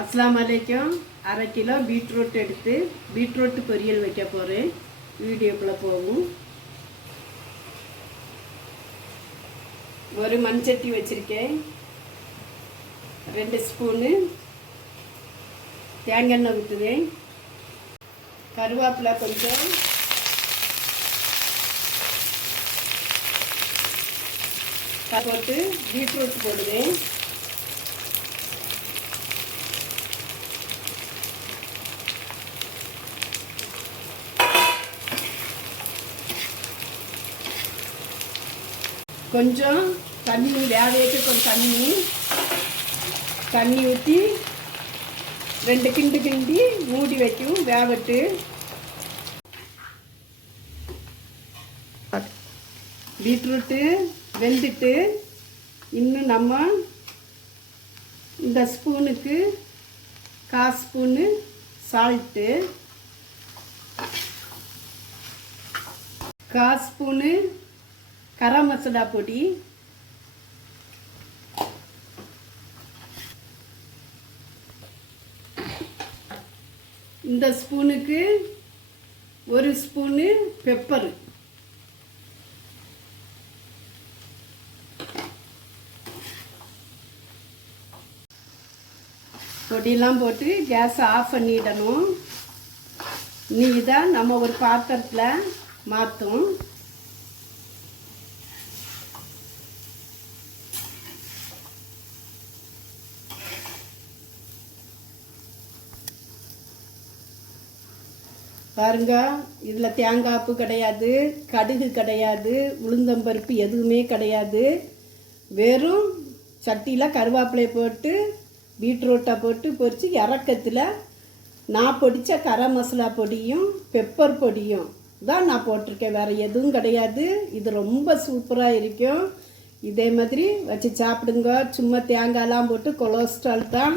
அஸ்ஸலாமு அலைக்கும். அரை கிலோ பீட்ரூட் எடுத்து பீட்ரூட் பொரியல் வைக்க போகிறேன். வீடியோக்குள்ளே போகும். ஒரு மண்சட்டி வச்சுருக்கேன். 2 ஸ்பூனு தேங்காய் எண்ணெய் ஊற்றுவேன். கருவேப்பிலை கொஞ்சம், போட்டு பீட்ரூட் போடுவேன். கொஞ்சம் தண்ணி வேக வைக்க கொஞ்சம் தண்ணி ஊற்றி 2 கிண்டி மூடி வைக்கும் வேகட்டு. பீட்ரூட்டு வெந்துட்டு இன்னும் நம்ம இந்த ஸ்பூனுக்கு 1/4 spoon salt, 1/4 spoon garam masala பொடி, இந்த ஸ்பூனுக்கு 1 ஸ்பூனு பெப்பரு, பொடியெல்லாம் போட்டு கேஸை ஆஃப் பண்ணிடணும். நீ இதை நம்ம ஒரு பாத்திரத்தில் மாற்றும். பாருங்க, இதில் தேங்காய்ப்பு கிடையாது, கடுகு கிடையாது, உளுந்தம்பருப்பு எதுவுமே கிடையாது. வெறும் சட்டியில் கருவேப்பிலை போட்டு பீட்ரூட்டை போட்டு பொரித்து இறக்கத்தில் நான் பொடித்த கரம் மசாலா பொடியும் பெப்பர் பொடியும் தான் நான் போட்டிருக்கேன். வேறு எதுவும் கிடையாது. இது ரொம்ப சூப்பராக இருக்கும். இதே மாதிரி வச்சு சாப்பிடுங்க. சும்மா தேங்காயெலாம் போட்டு கொலஸ்ட்ரால் தான்.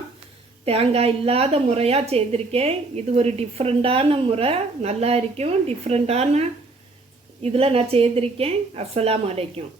தேங்காய் இல்லாத முறையாக செய்திருக்கேன். இது ஒரு டிஃப்ரெண்ட்டான முறை, நல்லா இருக்கும். டிஃப்ரெண்ட்டான இதில் நான் செய்திருக்கேன். அஸ்ஸலாமு அலைக்கும்.